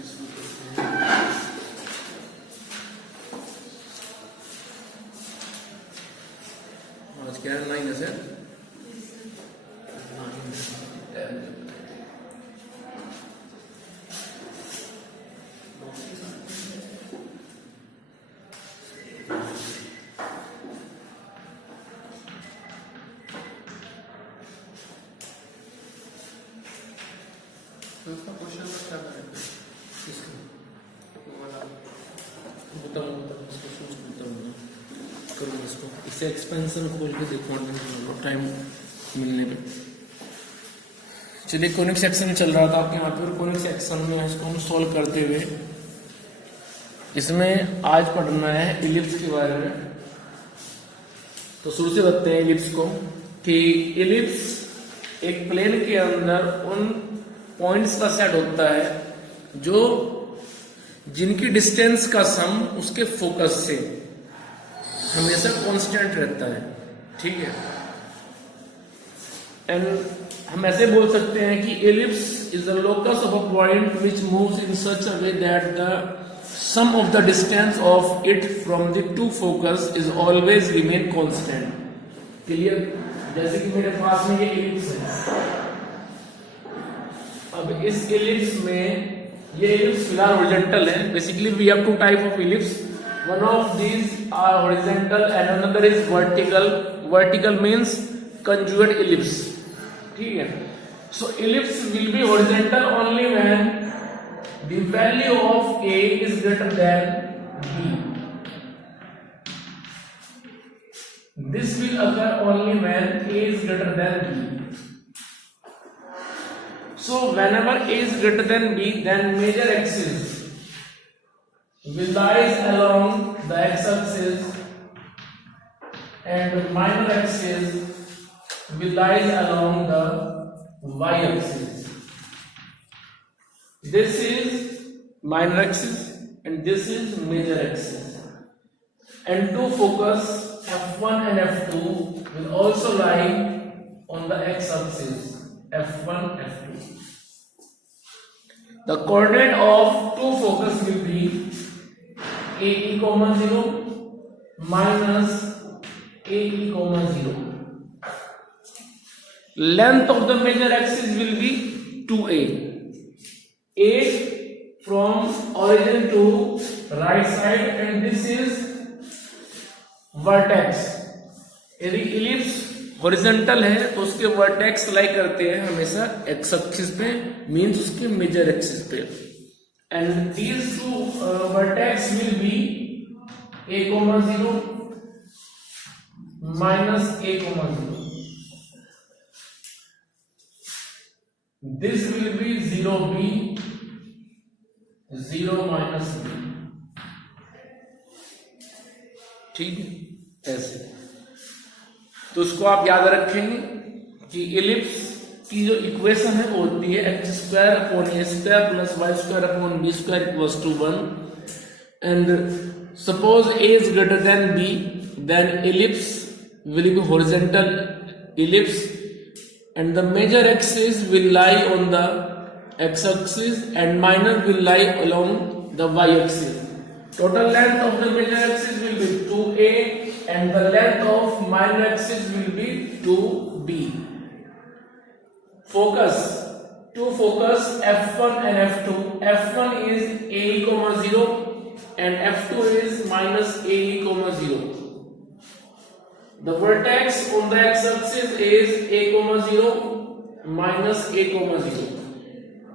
आज क्या है 9 है सर। उसका क्वेश्चन में क्या करेंगे? किसका वाला बताऊँ करूँ इसको, इसे एक्सपेंशन खोल के देखो टाइम मिलने पे। चलिए कोनिक सेक्शन में चल रहा था आपके यहाँ पे, और कोनिक सेक्शन में इसको हम सॉल्व करते हुए इसमें आज पढ़ना है इलिप्स के बारे में। तो शुरू से बताते हैं इलिप्स को कि इलिप्स एक प्लेन के अंदर उन पॉइंट्स का सेट होता है जो जिनकी डिस्टेंस का सम उसके फोकस से हमेशा कांस्टेंट रहता है, ठीक है। एंड हम ऐसे बोल सकते हैं कि ellipse is the locus of a point which moves in such a way that the sum of the distance of it from the two focus is always remain constant. Clear? जैसे कि मेरे पास में ये एलिप्स है, अब इस ellipse में ये एलिप्स फिलहाल हॉरिजॉन्टल है। Basically we have two type of ellipse, one of these are horizontal and another is vertical. Vertical means conjugate ellipse, ठीक है। So ellipse will be horizontal only when the value of a is greater than b. This will occur only when a is greater than b. So whenever a is greater than b, then major axis will lies along the x-axis and minor axis will lies along the y-axis. This is minor axis and this is major axis. And two focus f1 and f2 will also lie on the x-axis f1, f2. The coordinate of two focus will be a e comma 0 minus a e comma 0. Length of the major axis will be 2a. A from origin to right side, and this is vertex. यदि ellipse horizontal है तो उसके vertex लाई करते हैं हमेशा x axis पे, means उसके major axis पे। And these two vertex will be a, 0 minus a, 0. This will be 0b, 0 minus b, ठीक है। ऐसे तो उसको आप याद रखेंगे कि एलिप्स की जो इक्वेशन है वो होती है x square upon a square plus y square upon b square equals to 1। And suppose a is greater than b, then ellipse will be horizontal ellipse and the major axis will lie on the x-axis and minor will lie along the y-axis. Total length of the major axis will be 2a and the length of minor axis will be 2b. Focus, two focus f1 and f2. f1 is a, 0 and f2 is minus a, 0. The vertex on the x-axis is a, 0 minus a, 0.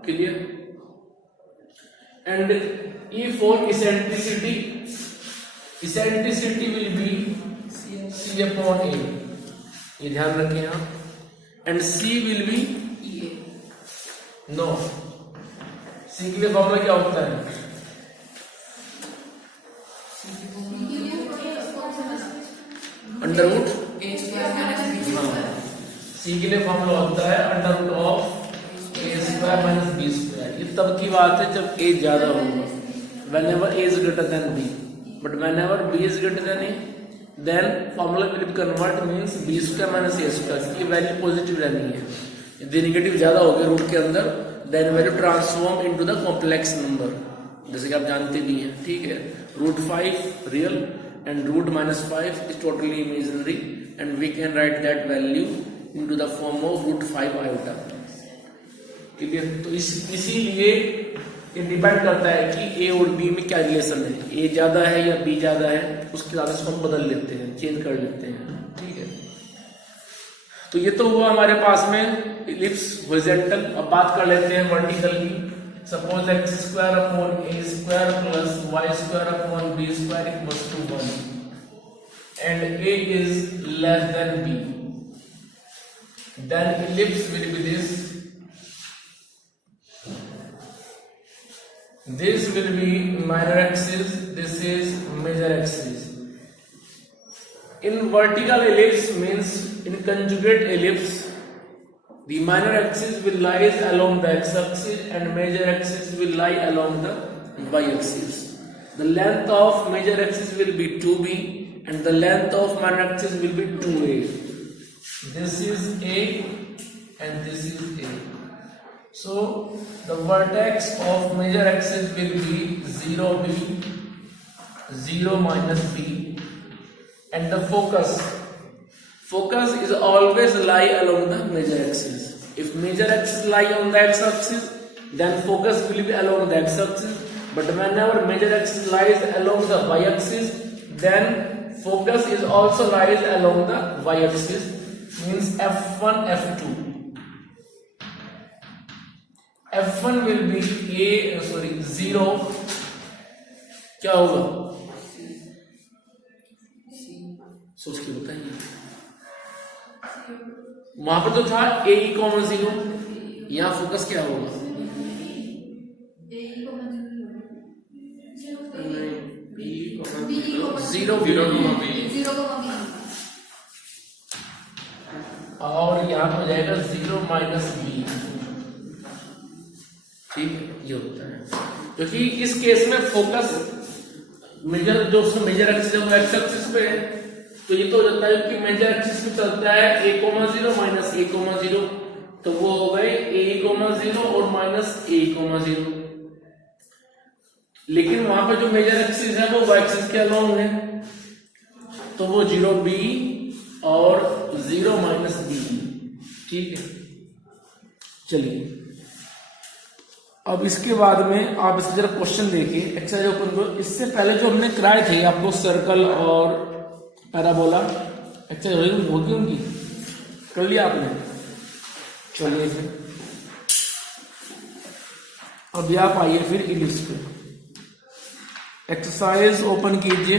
Clear? And E for eccentricity, eccentricity will be c upon a. ये ध्यान रखें आप। And c will be no. c के लिए formula क्या होता है? Under root सी के लिए फॉर्मूला होता है under root of A square minus B square. ये तब की बात है जब ए ज्यादा होगा, whenever A is greater than B, but whenever B is greater than A, then formula will convert means B square minus A square की value positive रहनी है। यदि नेगेटिव ज्यादा हो गया रूट के अंदर then value transform into the complex number, जैसे कि आप जानते भी हैं, ठीक है। √5 real and √-5 is totally imaginary and we can write that value into the form of √5 iota. Clear? तो इसीलिए ये डिपेंड करता है कि ए और बी में क्या रिलेशन है, ए ज्यादा है या बी ज्यादा है, उसके हिसाब से हम बदल लेते हैं, चेंज कर लेते हैं, ठीक है। तो ये तो हुआ हमारे पास में इलिप्स हॉरिजॉन्टल। अब बात कर लेते हैं वर्टिकल की। Suppose x² upon a² plus y² upon b² equals to 1 and a is less than b, then ellipse will be this. This will be minor axis, this is major axis. In vertical ellipse means in conjugate ellipse, the minor axis will lie along the x-axis and major axis will lie along the y-axis. The length of major axis will be 2b and the length of minor axis will be 2a. This is A and this is A. So the vertex of major axis will be 0b, 0 minus b, and the focus is always lie along the major axis. If major axis lie on the x-axis, then focus will be along the x-axis. But whenever major axis lies along the y-axis, then focus is also lies along the y-axis. Means F1, F2. F1 will be 0. क्या होगा? सोच के बताइए। वहां पर तो था A, 0, यहाँ फोकस क्या होगा? और यहाँ पर जाएगा 0 माइनस बी, ठीक है, ये होता है। क्योंकि इस केस में फोकस मेजर जो मेजर एक्सिस है वो एक्स एक्सिस पे है, तो ये तो हो जाता है कि मेजर एक्सिस पे चलता है a,0 माइनस a,0, तो वो हो गए a,0 और माइनस a,0। लेकिन वहां पर जो मेजर एक्सिस है वो वाई एक्सिस के अलोंग है, तो वो 0b और 0 माइनस बी, ठीक है। चलिए अब इसके बाद में आप इसका जरा क्वेश्चन देखिए, एक्सरसाइज ओपन करो। इससे पहले जो हमने कराए थे आपको सर्कल और पैराबोला, एक्सरसाइज होगी उनकी, कर लिया आपने? चलिए फिर अभी आप आइए फिर इलिप्स पे। एक्सरसाइज ओपन कीजिए।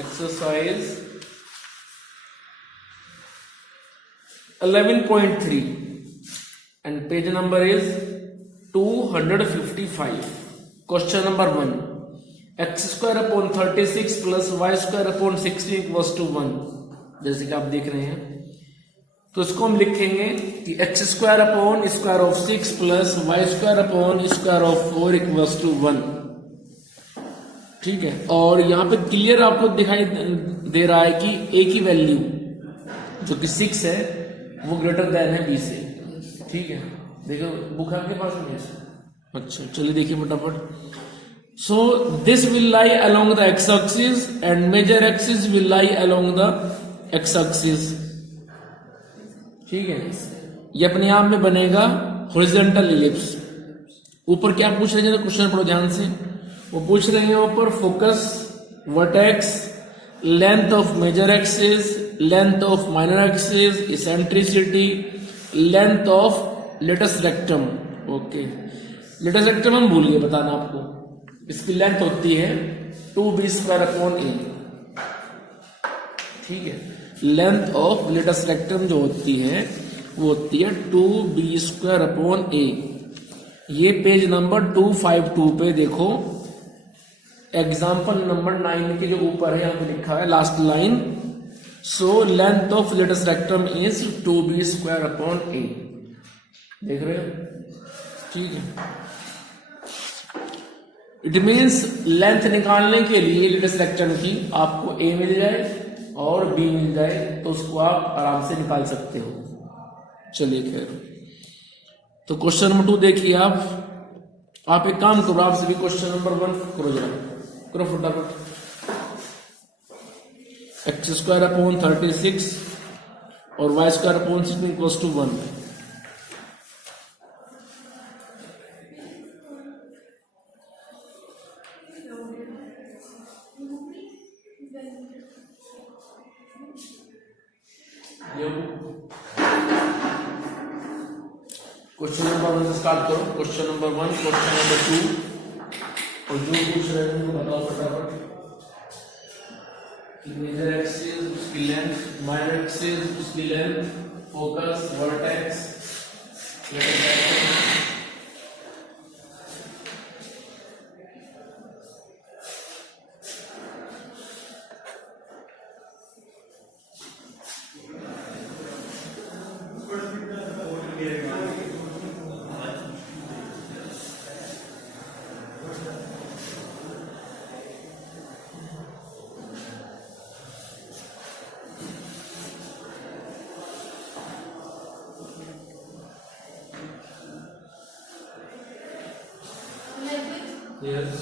Exercise 11.3 and page number is 255. Question number 1. x² upon 36 plus y² upon 16 equals to 1. जैसे कि आप देख रहे हैं, तो इसको हम लिखेंगे कि x² upon square of 6 plus y² upon square of 4 equals to 1, ठीक है। और यहाँ पे क्लियर आपको दिखाई दे रहा है कि a की वैल्यू जो कि 6 है वो ग्रेटर देन है b से, ठीक है। देखो बुक आपके पास में है? अच्छा चलिए देखिए फटाफट। So this will lie along the X axis and major axis will lie along the X axis, ठीक है। ये अपने आप में बनेगा हॉरिजॉन्टल इलिप्स। ऊपर क्या पूछ रहे हैं क्वेश्चन पढ़ो ध्यान से, वो पूछ रहे हैं ऊपर focus, vertex, length of major axis, length of minor axis, eccentricity, length of latus rectum. Okay, latus rectum हम भूल गए बताना आपको, इसकी लेंथ होती है 2b² अपॉन a, ठीक है। लेंथ ऑफ लेटस रेक्टम जो होती है वो होती है 2b² अपॉन a। ये पेज नंबर 252 पे देखो, एग्जाम्पल नंबर 9 के जो ऊपर है यहाँ पे लिखा है last line, so length of latus rectum is 2b² upon a। देख रहे हो, ठीक है। इट मीन्स लेंथ निकालने के लिए लेटस रेक्टम की आपको a मिल जाए और बी मिल जाए तो उसको आप आराम से निकाल सकते हो। चलिए खैर, तो क्वेश्चन नंबर 2 देखिए आप एक काम करो, आप सभी क्वेश्चन नंबर 1 करो, जरा करो फटाफट। x²/36 और y²/16 = 1। क्वेश्चन नंबर 1 से स्टार्ट करो। क्वेश्चन नंबर 1, क्वेश्चन नंबर 2, और जो पूछ रहे हैं उनको बताओ फटाफट। मेजर एक्सिस, उसकी लेंथ, माइनर एक्सिस, उसकी length, focus, vertex, yes.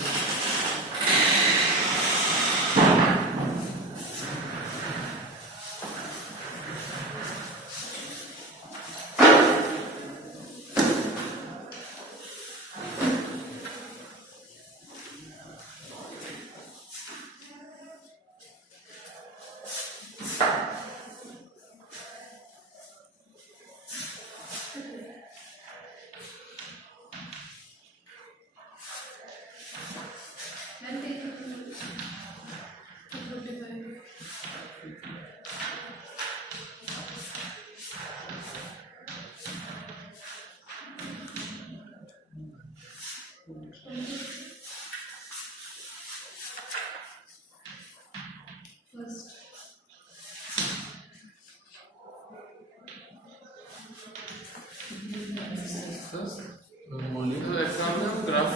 Exam में हम ग्राफ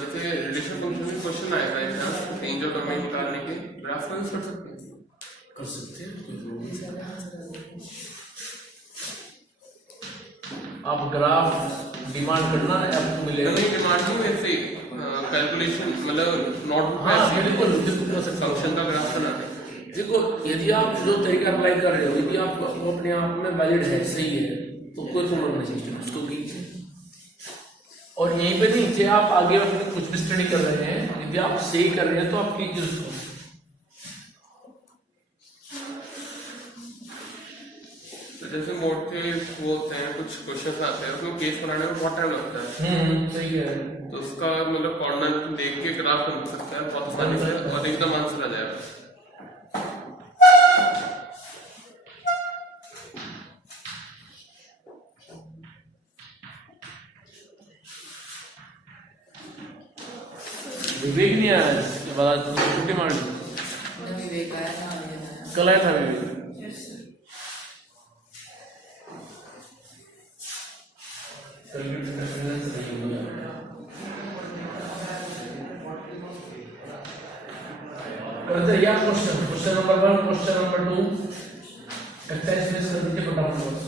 जैसे रिलेशन फंक्शन में क्वेश्चन आएगा एग्जाम चेंज ऑफ डोमेन निकालने के ग्राफ का यूज कर सकते हैं। कर सकते हैं, आप ग्राफ डिमांड करना है, आपको मिलेगा। नहीं डिमांड नहीं, वैसे कैलकुलेशन मतलब नोटबुक हाँ बिल्कुल बिल्कुल कर सकते फंक्शन का ग्राफ बनाना है। देखो, यदि आप जो तरीका अप्लाई कर रहे हो, यदि आप वो अपने आप में वैलिड है, सही है, तो कोई प्रॉब्लम नहीं है उसको कीजिए। और यहीं पे नीचे आप आगे अपने कुछ भी स्टडी कर रहे हैं, यदि आप सही कर रहे हैं तो आप कीजिए उसको। तो जैसे मोड के वो होते हैं, कुछ क्वेश्चन आते हैं, उसमें केस बनाने में बहुत टाइम लगता है। सही है। तो उसका मतलब कॉर्नर देख के ग्राफ बन सकता है बहुत आसानी से और एकदम आंसर आ जाएगा। विवेक नहीं आया इसके बाद, छुट्टी मार दी। विवेक आया था, कल आया था Vivek. Question number 1, question number 2 exercise face कर दीजिए फटाफट बस।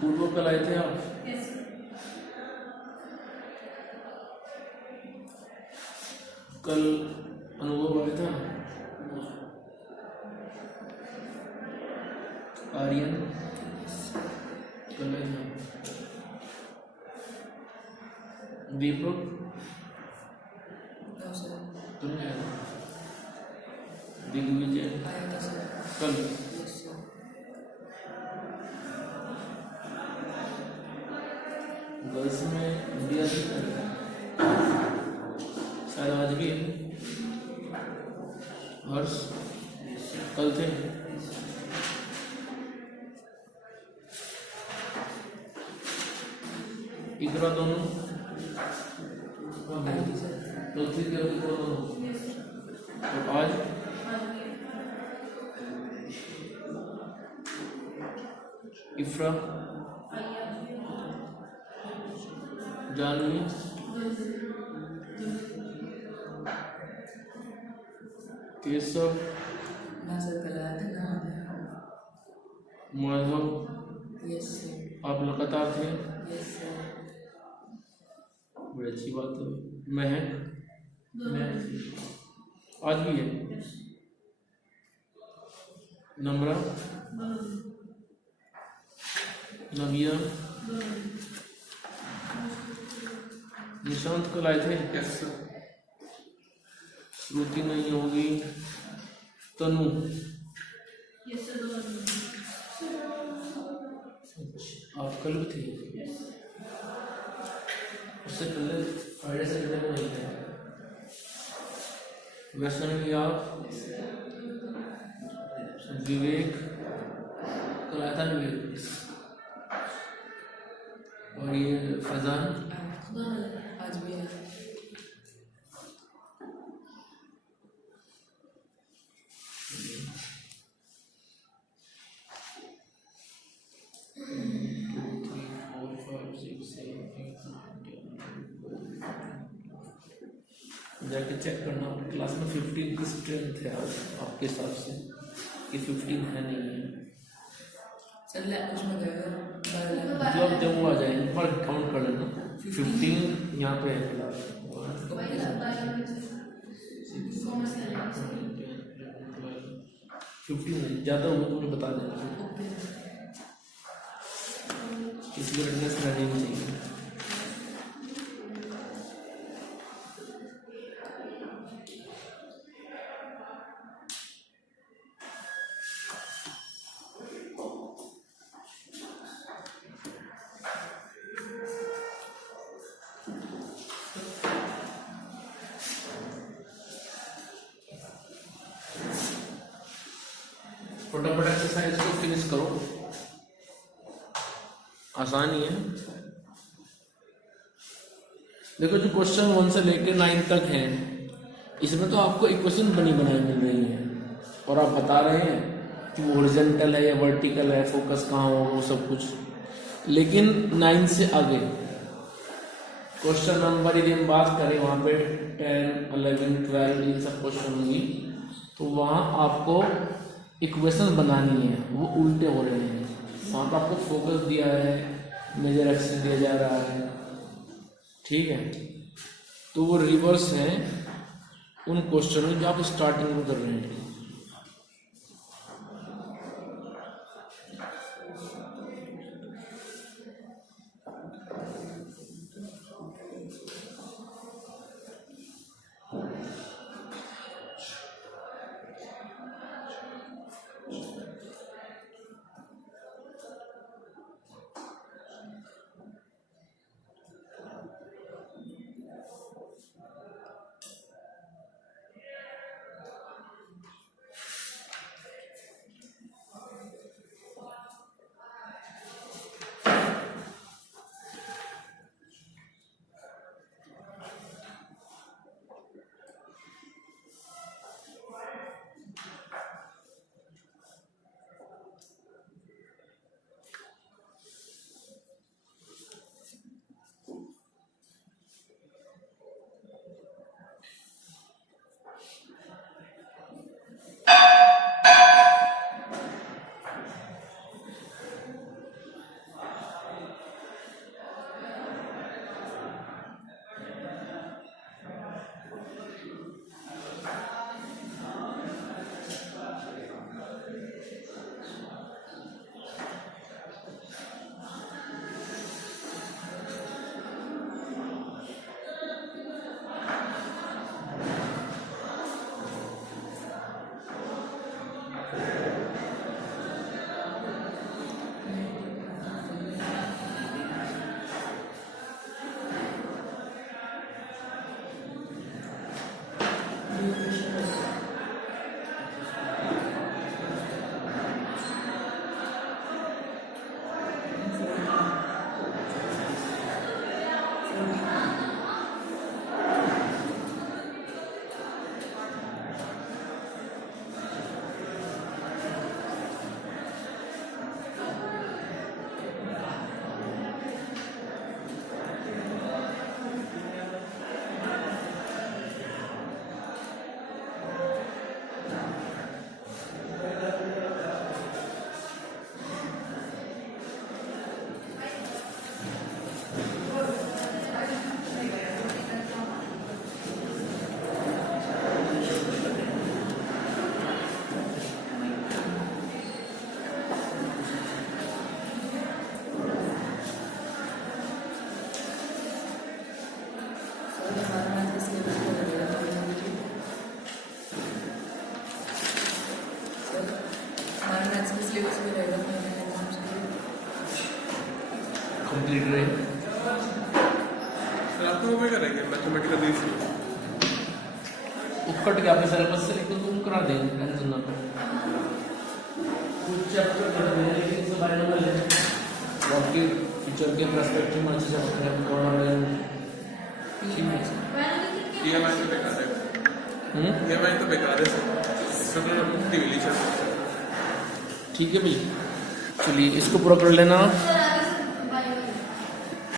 पूर्व कल आए थे आप? कल अनुभव आया था, आर्यन कल आया था, दीपक No, sir. तुम आया था, दिग्विजय आया था, sir. कल। Yes, sir. गर्ल्स में इंडिया से शायद आज भी है। हर्ष कल थे। इकरा दोनों आया था, sir. चौथी के दोनों। तो आज इफ्रा जानवी केशव ना सर कल आया था ना आया। Madhav Yes, sir. आप लगातार थे, Yes, sir. बड़ी अच्छी बात है। महक आज भी है। नम्रा नबिया निशांत कल आए थे। Yes sir. श्रुति नहीं होगी। तनु आप कल भी थे। उससे पहले फ्राइडे सैटरडे को नहीं थे। वैष्णवी आप विवेक कल आया था विवेक और ये फैजान आज भी आया। जाके चेक करना क्लास में 15 की स्ट्रेंथ है आपके हिसाब से कि 15 है नहीं है। सर लैंग्वेज में गए मतलब जब वो आ जाए एक बार काउंट कर लेना 15 यहाँ पे है क्लास। 15 ज़्यादा होगा तो मुझे बता देना, इसलिए अटेंडेंस रहनी नहीं चाहिए। फटाफट एक्सरसाइज को फिनिश करो, आसान ही है। देखो जो क्वेश्चन 1 से लेकर 9 तक है इसमें तो आपको इक्वेशन बनी बनाई मिल रही है और आप बता रहे हैं कि वो हॉरिजॉन्टल है या वर्टिकल है, फोकस कहाँ होगा, वो सब कुछ। लेकिन 9 से आगे क्वेश्चन नंबर यदि हम बात करें वहाँ पे 10, 11, 12 ये सब क्वेश्चन होंगी तो वहाँ आपको इक्वेशन बनानी है, वो उल्टे हो रहे हैं। वहाँ पर आपको फोकस दिया है, मेजर एक्सिस दिया जा रहा है, ठीक है, तो वो रिवर्स है उन क्वेश्चनों जो आप स्टार्टिंग में कर रहे हैं। मैथ्स के सिलेबस में रहेगा फाइनल एग्जाम्स के लिए। कंप्लीट रहे। रात को मैं करेंगे मैथमेटिकल रीजनिंग। उकट के आपने सिलेबस से लेकर तुम करा देंगे, टेंशन ना लो। कुछ चैप्टर कर देंगे लेकिन सब बायनोमियल है, बाकी फ्यूचर के पर्सपेक्टिव में अच्छे चैप्टर है और ईएमआई तो बेकार है। ईएमआई तो बेकार है। सब लोग टीवी चल। ठीक है भाई, चलिए इसको पूरा कर लेना।